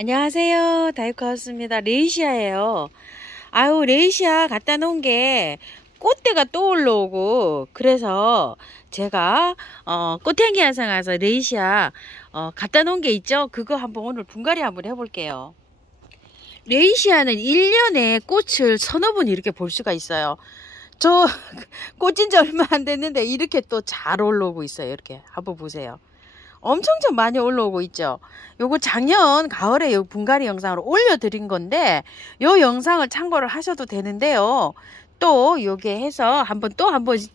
안녕하세요. 다이코하우스입니다. 레이시아예요. 아유, 레이시아 갖다 놓은 게 꽃대가 또 올라오고, 그래서 제가 꽃향기 한상 와서 레이시아 갖다 놓은 게 있죠. 그거 한번 오늘 분갈이 한번 해볼게요. 레이시아는 1년에 꽃을 서너 번 이렇게 볼 수가 있어요. 저 꽂은 지 얼마 안 됐는데 이렇게 또 잘 올라오고 있어요. 이렇게 한번 보세요. 엄청 많이 올라오고 있죠. 요거 작년 가을에 요 분갈이 영상으로 올려드린 건데 요 영상을 참고를 하셔도 되는데요. 또 요게 해서 한번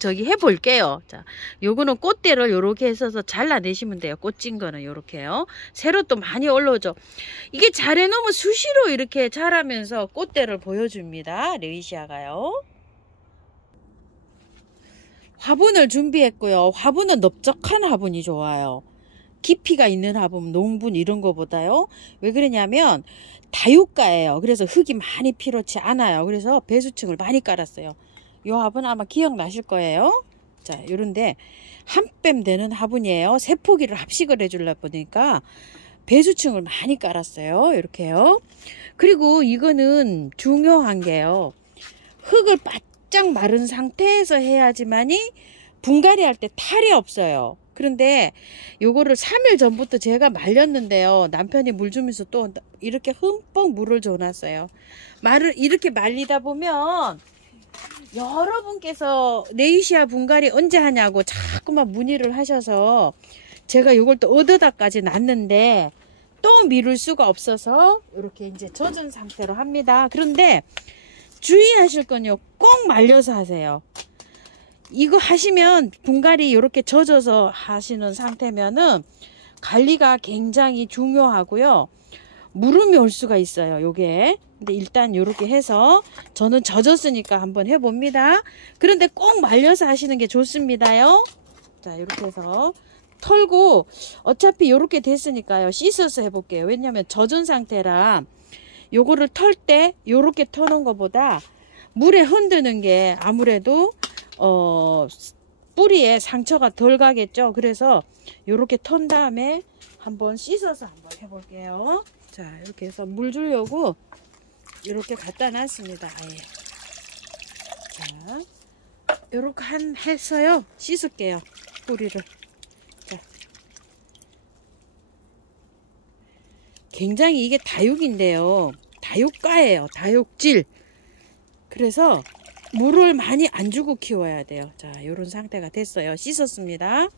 저기 해볼게요. 자, 요거는 꽃대를 요렇게 해서 잘라내시면 돼요. 꽂힌 거는 요렇게요. 새로 또 많이 올라오죠. 이게 잘 해놓으면 수시로 이렇게 자라면서 꽃대를 보여줍니다. 레이시아가요. 화분을 준비했고요. 화분은 넓적한 화분이 좋아요. 깊이가 있는 화분, 농분 이런 거보다요. 왜 그러냐면 다육가예요. 그래서 흙이 많이 필요치 않아요. 그래서 배수층을 많이 깔았어요. 요 화분 아마 기억나실 거예요. 자, 요런데 한 뺨 되는 화분이에요. 세 포기를 합식을 해주려 보니까 배수층을 많이 깔았어요. 이렇게요. 그리고 이거는 중요한 게요. 흙을 바짝 마른 상태에서 해야지만이 분갈이 할 때 탈이 없어요. 그런데 요거를 3일 전부터 제가 말렸는데요. 남편이 물 주면서 또 이렇게 흠뻑 물을 줘놨어요. 이렇게 말리다 보면 여러분께서 레이시아 분갈이 언제 하냐고 자꾸만 문의를 하셔서 제가 요걸 또 얻어다까지 놨는데 또 미룰 수가 없어서 이렇게 이제 젖은 상태로 합니다. 그런데 주의하실 건요. 꼭 말려서 하세요. 이거 하시면 분갈이 이렇게 젖어서 하시는 상태면은 관리가 굉장히 중요하고요. 무름이 올 수가 있어요. 요게. 근데 일단 이렇게 해서 저는 젖었으니까 한번 해봅니다. 그런데 꼭 말려서 하시는 게 좋습니다요. 자, 이렇게 해서 털고 어차피 이렇게 됐으니까요. 씻어서 해볼게요. 왜냐면 젖은 상태라 요거를 털 때 이렇게 터는 것보다 물에 흔드는 게 아무래도 뿌리에 상처가 덜 가겠죠. 그래서 이렇게 턴 다음에 한번 씻어서 한번 해볼게요. 자, 이렇게 해서 물 주려고 이렇게 갖다 놨습니다. 아예. 자, 이렇게 해서요. 씻을게요. 뿌리를. 자. 굉장히 이게 다육인데요. 다육가예요. 다육질. 그래서 물을 많이 안 주고 키워야 돼요. 자, 요런 상태가 됐어요. 씻었습니다.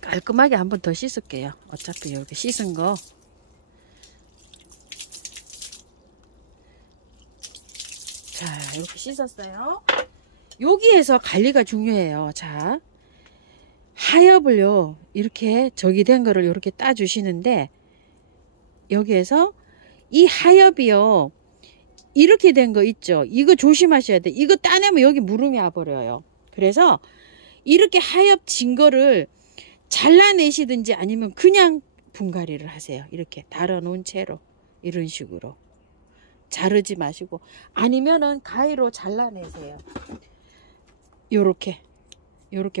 깔끔하게 한번 더 씻을게요. 어차피 이렇게 씻은 거. 자, 이렇게 씻었어요. 여기에서 관리가 중요해요. 자, 하엽을요. 이렇게 저기 된 거를 이렇게 따주시는데 여기에서 이 하엽이요. 이렇게 된 거 있죠. 이거 조심하셔야 돼. 이거 따내면 여기 무름이 와버려요. 그래서 이렇게 하엽진 거를 잘라내시든지 아니면 그냥 분갈이를 하세요. 이렇게 달아놓은 채로 이런 식으로 자르지 마시고 아니면은 가위로 잘라내세요. 요렇게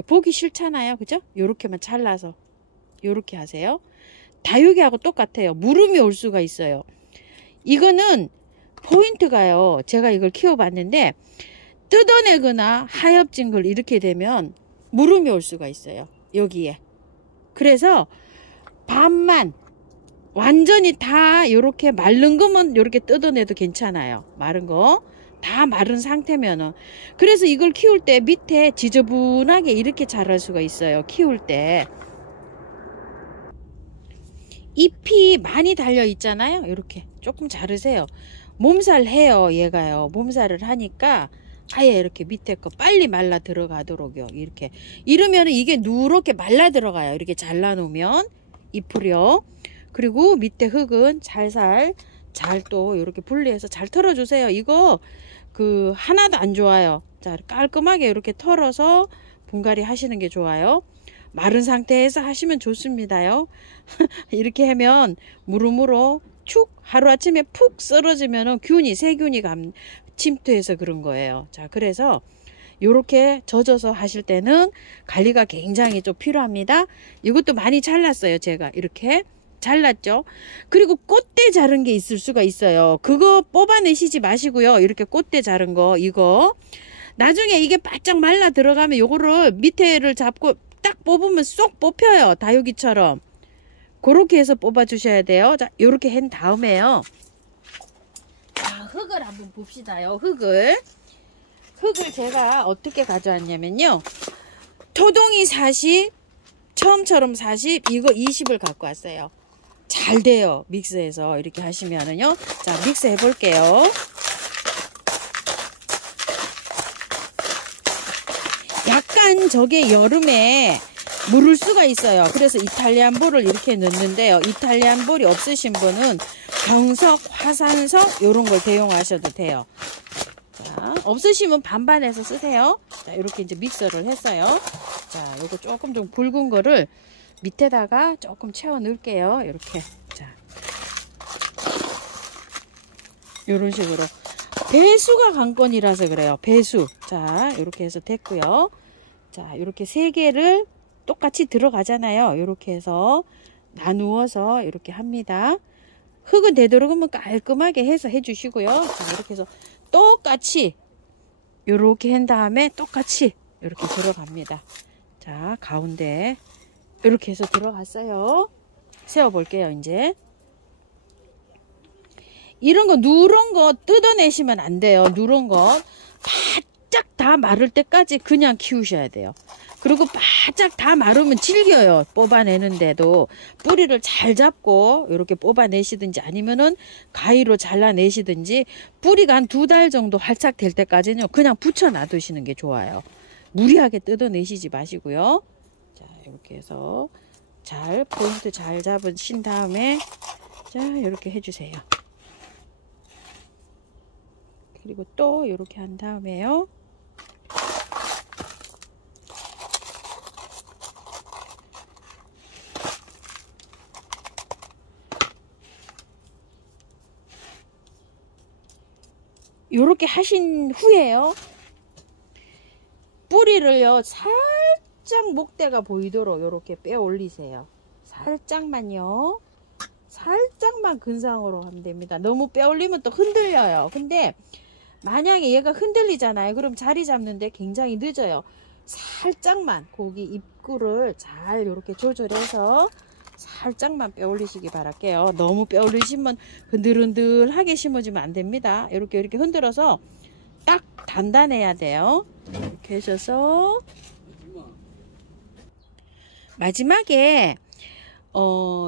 보기 싫잖아요. 그죠? 요렇게만 잘라서 요렇게 하세요. 다육이하고 똑같아요. 무름이 올 수가 있어요. 이거는 포인트가요. 제가 이걸 키워봤는데 뜯어내거나 하엽진 걸 이렇게 되면 무름이 올 수가 있어요. 여기에. 그래서 반만 완전히 다 이렇게 마른 거면 이렇게 뜯어내도 괜찮아요. 마른 거. 다 마른 상태면은. 그래서 이걸 키울 때 밑에 지저분하게 이렇게 자랄 수가 있어요. 키울 때. 잎이 많이 달려 있잖아요. 이렇게 조금 자르세요. 몸살 해요. 얘가요. 몸살을 하니까 아예 이렇게 밑에 거 빨리 말라 들어가도록요. 이렇게 이러면 이게 누렇게 말라 들어가요. 이렇게 잘라 놓으면 잎을요. 그리고 밑에 흙은 잘 또 이렇게 분리해서 잘 털어주세요. 이거 하나도 안 좋아요. 자, 깔끔하게 이렇게 털어서 분갈이 하시는 게 좋아요. 마른 상태에서 하시면 좋습니다요. 이렇게 하면 무름으로 축 하루아침에 푹 썰어지면 세균이 침투해서 그런 거예요. 자, 그래서 이렇게 젖어서 하실 때는 관리가 굉장히 좀 필요합니다. 이것도 많이 잘랐어요. 제가 이렇게 잘랐죠. 그리고 꽃대 자른 게 있을 수가 있어요. 그거 뽑아내시지 마시고요. 이렇게 꽃대 자른 거 이거 나중에 이게 바짝 말라 들어가면 요거를 밑에를 잡고 딱 뽑으면 쏙 뽑혀요. 다육이처럼. 그렇게 해서 뽑아 주셔야 돼요. 자, 요렇게 한 다음에요. 자, 흙을 한번 봅시다요. 흙을 제가 어떻게 가져왔냐면요. 토동이 40, 처음처럼 40, 이거 20을 갖고 왔어요. 잘 돼요. 믹스해서 이렇게 하시면은요. 자, 믹스 해 볼게요. 약간 저게 여름에 무를 수가 있어요. 그래서 이탈리안 볼을 이렇게 넣는데요. 이탈리안 볼이 없으신 분은 경석, 화산석 요런 걸 대용하셔도 돼요. 자, 없으시면 반반해서 쓰세요. 자, 이렇게 이제 믹서를 했어요. 자, 요거 조금 좀 굵은 거를 밑에다가 조금 채워 넣을게요. 이렇게. 자, 요런 식으로. 배수가 관건이라서 그래요. 배수. 자, 이렇게 해서 됐고요. 자, 이렇게 3개를 똑같이 들어가잖아요. 이렇게 해서 나누어서 이렇게 합니다. 흙은 되도록이면 깔끔하게 해서 해주시고요. 자, 이렇게 해서 똑같이 이렇게 한 다음에 똑같이 이렇게 들어갑니다. 자, 가운데 이렇게 해서 들어갔어요. 세워 볼게요. 이제 이런 거 누런 거 뜯어내시면 안 돼요. 누런 거 바짝 다 마를 때까지 그냥 키우셔야 돼요. 그리고 바짝 다 마르면 질겨요. 뽑아내는데도 뿌리를 잘 잡고 이렇게 뽑아내시든지 아니면은 가위로 잘라내시든지 뿌리가 한 2달 정도 활착 될 때까지는요. 그냥 붙여 놔두시는 게 좋아요. 무리하게 뜯어내시지 마시고요. 자, 이렇게 해서 잘 포인트 잘 잡으신 다음에 자, 이렇게 해주세요. 그리고 또 이렇게 한 다음에요. 요렇게 하신 후에요. 뿌리를요. 살짝 목대가 보이도록 요렇게 빼 올리세요. 살짝만요. 살짝만 근상으로 하면 됩니다. 너무 빼 올리면 또 흔들려요. 근데 만약에 얘가 흔들리잖아요. 그럼 자리 잡는데 굉장히 늦어요. 살짝만 고기 입구를 잘 이렇게 조절해서 살짝만 빼 올리시기 바랄게요. 너무 빼 올리시면 흔들흔들하게 심어주면 안 됩니다. 이렇게 흔들어서 딱 단단해야 돼요. 이렇게 하셔서 마지막에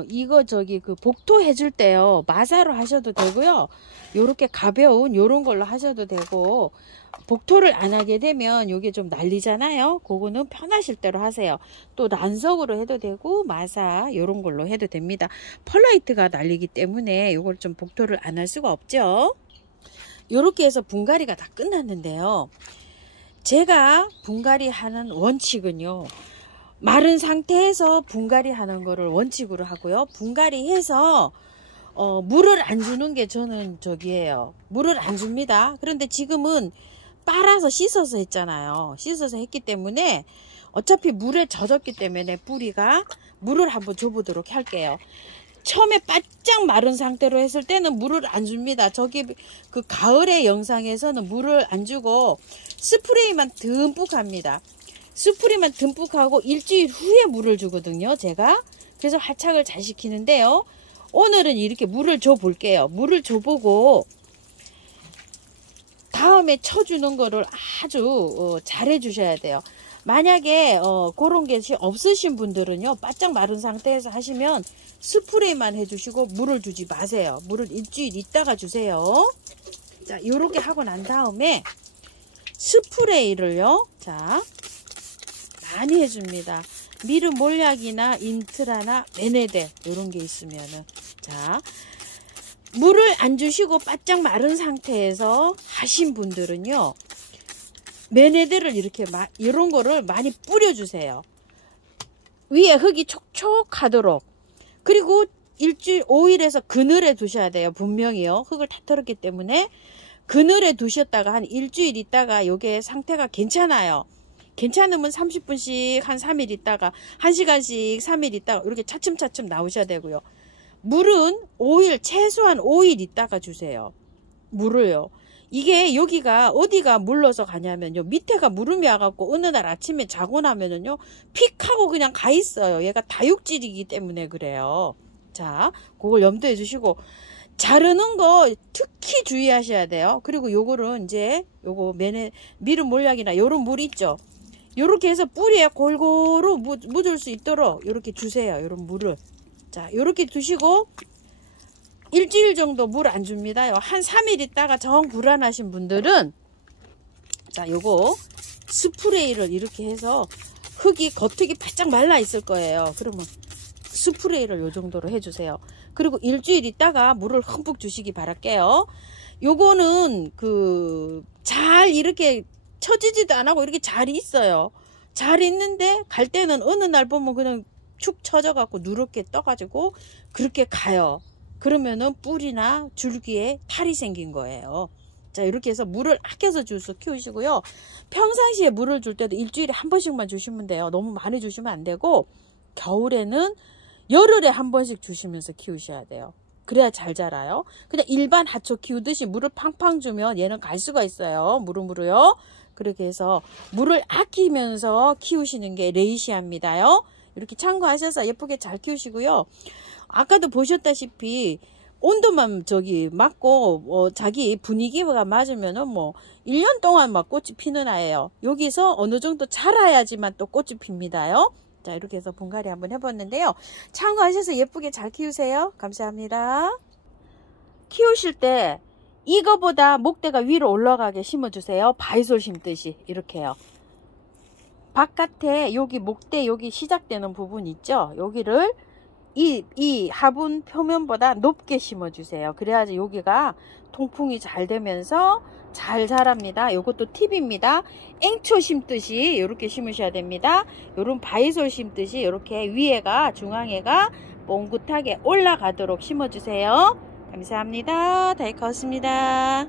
이거 그 복토 해줄 때요. 마사로 하셔도 되고요. 요렇게 가벼운 요런 걸로 하셔도 되고 복토를 안 하게 되면 요게 좀 날리잖아요. 그거는 편하실 대로 하세요. 또 난석으로 해도 되고 마사 요런 걸로 해도 됩니다. 펄라이트가 날리기 때문에 요걸 좀 복토를 안 할 수가 없죠. 요렇게 해서 분갈이가 다 끝났는데요. 제가 분갈이 하는 원칙은요. 마른 상태에서 분갈이 하는 거를 원칙으로 하고요. 분갈이 해서 물을 안 주는 게 저는 저기예요. 물을 안 줍니다. 그런데 지금은 빨아서 씻어서 했잖아요. 씻어서 했기 때문에 어차피 물에 젖었기 때문에 뿌리가 물을 한번 줘보도록 할게요. 처음에 바짝 마른 상태로 했을 때는 물을 안 줍니다. 저기 그 가을의 영상에서는 물을 안 주고 스프레이만 듬뿍 합니다. 스프레이만 듬뿍 하고 일주일 후에 물을 주거든요. 제가 그래서 활착을 잘 시키는데요. 오늘은 이렇게 물을 줘 볼게요. 물을 줘보고 다음에 쳐주는 거를 아주 잘 해주셔야 돼요. 만약에 그런 게 없으신 분들은요. 바짝 마른 상태에서 하시면 스프레이만 해주시고 물을 주지 마세요. 물을 일주일 있다가 주세요. 자, 요렇게 하고 난 다음에 스프레이를요. 자, 많이 해줍니다. 미르 몰약이나 인트라나 메네데 이런 게 있으면은 자, 물을 안 주시고 바짝 마른 상태에서 하신 분들은요. 메네데를 이렇게 이런 거를 많이 뿌려주세요. 위에 흙이 촉촉하도록. 그리고 일주일 5일에서 그늘에 두셔야 돼요. 분명히요. 흙을 다 털었기 때문에 그늘에 두셨다가 한 일주일 있다가 요게 상태가 괜찮아요. 괜찮으면 30분씩 한 3일 있다가 1시간씩 3일 있다가 이렇게 차츰차츰 나오셔야 되고요. 물은 5일, 최소한 5일 있다가 주세요. 물을요. 이게 여기가 어디가 물러서 가냐면요. 밑에가 무름이 와갖고 어느 날 아침에 자고 나면은요. 픽 하고 그냥 가 있어요. 얘가 다육질이기 때문에 그래요. 자, 그걸 염두해 주시고. 자르는 거 특히 주의하셔야 돼요. 그리고 요거는 이제 요거 미름 몰약이나 요런 물 있죠. 요렇게 해서 뿌리에 골고루 묻을 수 있도록 요렇게 주세요. 요런 물을. 자, 요렇게 두시고 일주일 정도 물 안 줍니다요. 한 3일 있다가 정 불안하신 분들은 자, 요거 스프레이를 이렇게 해서 겉흙이 바짝 말라 있을 거예요. 그러면 스프레이를 요 정도로 해주세요. 그리고 일주일 있다가 물을 흠뻑 주시기 바랄게요. 요거는 잘 이렇게 처지지도 안 하고 이렇게 잘 있어요. 잘 있는데 갈 때는 어느 날 보면 그냥 축 처져 갖고 누렇게 떠 가지고 그렇게 가요. 그러면은 뿌리나 줄기에 탈이 생긴 거예요. 자, 이렇게 해서 물을 아껴서 줘서 키우시고요. 평상시에 물을 줄 때도 일주일에 한 번씩만 주시면 돼요. 너무 많이 주시면 안 되고 겨울에는 열흘에 한 번씩 주시면서 키우셔야 돼요. 그래야 잘 자라요. 그냥 일반 하초 키우듯이 물을 팡팡 주면 얘는 갈 수가 있어요. 무름으로요. 그렇게 해서 물을 아끼면서 키우시는 게 레이시아입니다요. 이렇게 참고하셔서 예쁘게 잘 키우시고요. 아까도 보셨다시피 온도만 맞고 자기 분위기가 맞으면은 1년 동안 막 꽃이 피는 아이예요. 여기서 어느 정도 자라야지만 또 꽃이 핍니다요. 자, 이렇게 해서 분갈이 한번 해봤는데요. 참고하셔서 예쁘게 잘 키우세요. 감사합니다. 키우실 때 이거보다 목대가 위로 올라가게 심어주세요. 바이솔 심듯이 이렇게요. 바깥에 여기 목대 여기 시작되는 부분 있죠. 여기를 이 화분 표면보다 높게 심어주세요. 그래야지 여기가 통풍이 잘 되면서 잘 자랍니다. 요것도 팁입니다. 앵초 심듯이 이렇게 심으셔야 됩니다. 요런 바이솔 심듯이 이렇게 위에가 중앙에가 뽕긋하게 올라가도록 심어주세요. 감사합니다. 다이커였습니다.